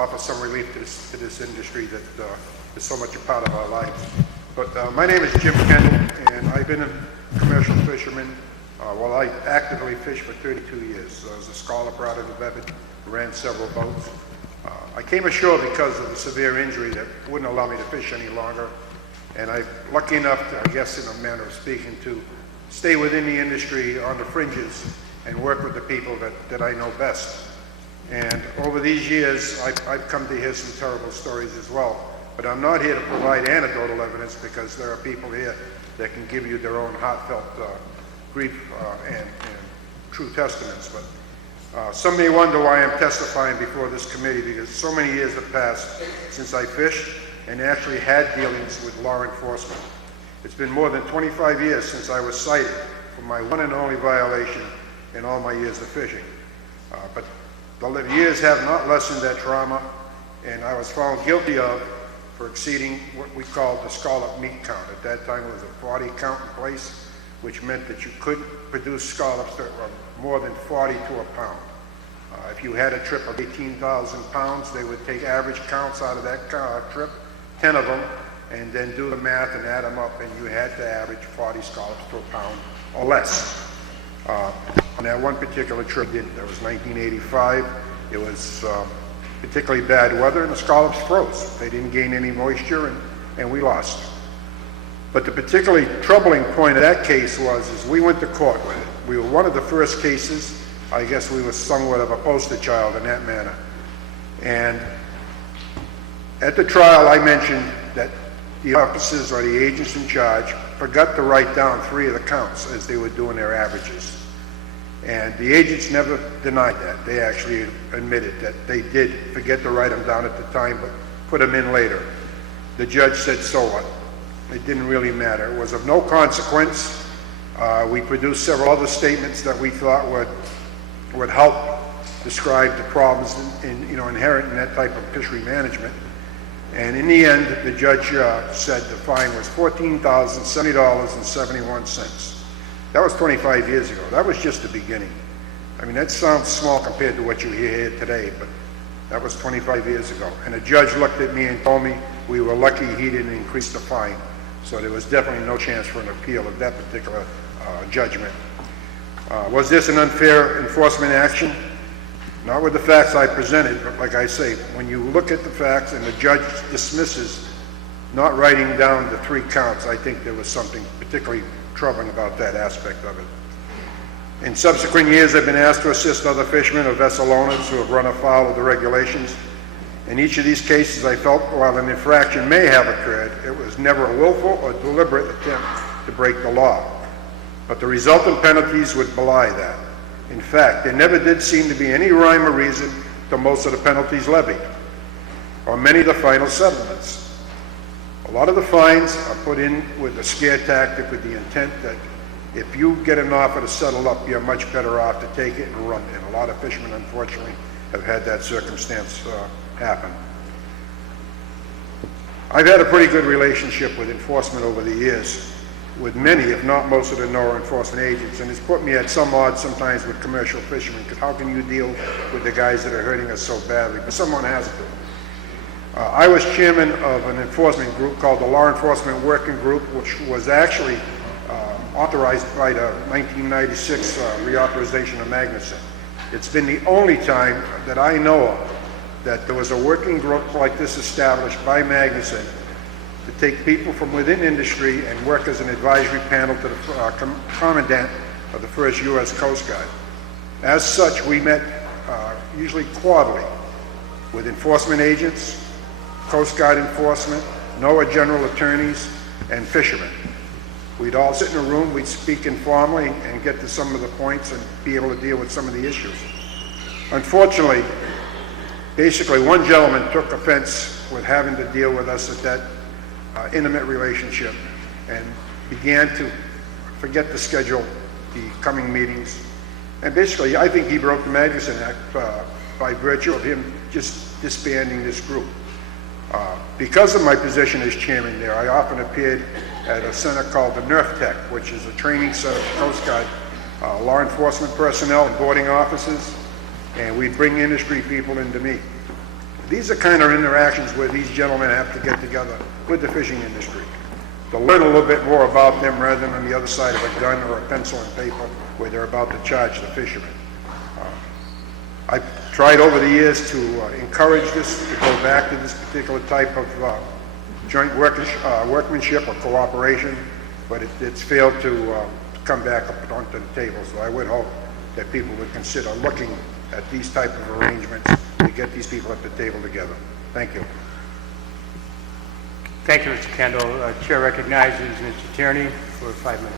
offer some relief to this industry that is so much a part of our lives. But my name is Jim Kendall, and I've been a commercial fisherman. I actively fished for 32 years. I was a scholar prior to N.M.F.S, ran several boats. I came ashore because of a severe injury that wouldn't allow me to fish any longer. And I'm lucky enough to, I guess in a manner of speaking, to stay within the industry on the fringes and work with the people that I know best. And over these years, I've come to hear some terrible stories as well. But I'm not here to provide anecdotal evidence, because there are people here that can give you their own heartfelt grief and true testaments. But some may wonder why I'm testifying before this committee, because so many years have passed since I fished and actually had dealings with law enforcement. It's been more than 25 years since I was cited for my one and only violation in all my years of fishing. But the years have not lessened that trauma, and I was found guilty of for exceeding what we called the scallop meat count. At that time it was a 40 count in place, which meant that you couldn't produce scallops that were more than 40 to a pound. If you had a trip of 18,000 pounds, they would take average counts out of that trip, 10 of them, and then do the math and add them up, and you had to average 40 scallops to a pound or less. On that one particular trip, that was 1985, it was particularly bad weather, and the scallops froze. They didn't gain any moisture, and we lost. But the particularly troubling point of that case was we went to court with it. We were one of the first cases. I guess we were somewhat of a poster child in that manner. And at the trial, I mentioned that the officers or the agents in charge forgot to write down 3 of the counts as they were doing their averages. And the agents never denied that. They actually admitted that they did forget to write them down at the time, but put them in later. The judge said, so what? It didn't really matter. It was of no consequence. We produced several other statements that we thought would help describe the problems inherent in that type of fishery management. And in the end, the judge said the fine was $14,070.71. That was 25 years ago. That was just the beginning. I mean, that sounds small compared to what you hear here today, but that was 25 years ago. And the judge looked at me and told me we were lucky he didn't increase the fine. So there was definitely no chance for an appeal of that particular judgment. Was this an unfair enforcement action? Not with the facts I presented, but like I say, when you look at the facts and the judge dismisses not writing down the 3 counts, I think there was something particularly troubling about that aspect of it. In subsequent years, I've been asked to assist other fishermen or vessel owners who have run afoul of the regulations. In each of these cases, I felt while an infraction may have occurred, it was never a willful or deliberate attempt to break the law. But the resultant penalties would belie that. In fact, there never did seem to be any rhyme or reason to most of the penalties levied, or many of the final settlements. A lot of the fines are put in with a scare tactic with the intent that if you get an offer to settle up, you're much better off to take it and run. And a lot of fishermen, unfortunately, have had that circumstance happen. I've had a pretty good relationship with enforcement over the years, with many, if not most of the NOAA enforcement agents, and it's put me at some odds sometimes with commercial fishermen, because how can you deal with the guys that are hurting us so badly? But someone has to. I was chairman of an enforcement group called the Law Enforcement Working Group, which was actually authorized by the 1996 reauthorization of Magnuson. It's been the only time that I know of that there was a working group like this established by Magnuson to take people from within industry and work as an advisory panel to the Commandant of the 1st U.S. Coast Guard. As such, we met usually quarterly with enforcement agents, Coast Guard enforcement, NOAA general attorneys, and fishermen. We'd all sit in a room, we'd speak informally and get to some of the points and be able to deal with some of the issues. Unfortunately, basically one gentleman took offense with having to deal with us at that intimate relationship and began to forget to schedule the coming meetings. And basically, I think he broke the Magnuson Act by virtue of him just disbanding this group. Because of my position as chairman there, I often appeared at a center called the N.M.F.S, which is a training center for Coast Guard law enforcement personnel and boarding officers, and we'd bring industry people in to meet. these are kind of interactions where these gentlemen have to get together with the fishing industry to learn a little bit more about them rather than on the other side of a gun or a pencil and paper where they're about to charge the fishermen. I've tried over the years to encourage this, to go back to this particular type of joint workmanship or cooperation, but it's failed to come back up onto the table. So I would hope that people would consider looking at these type of arrangements to get these people at the table together. Thank you. Thank you, Mr. Kendall. Chair recognizes Mr. Tierney for 5 minutes.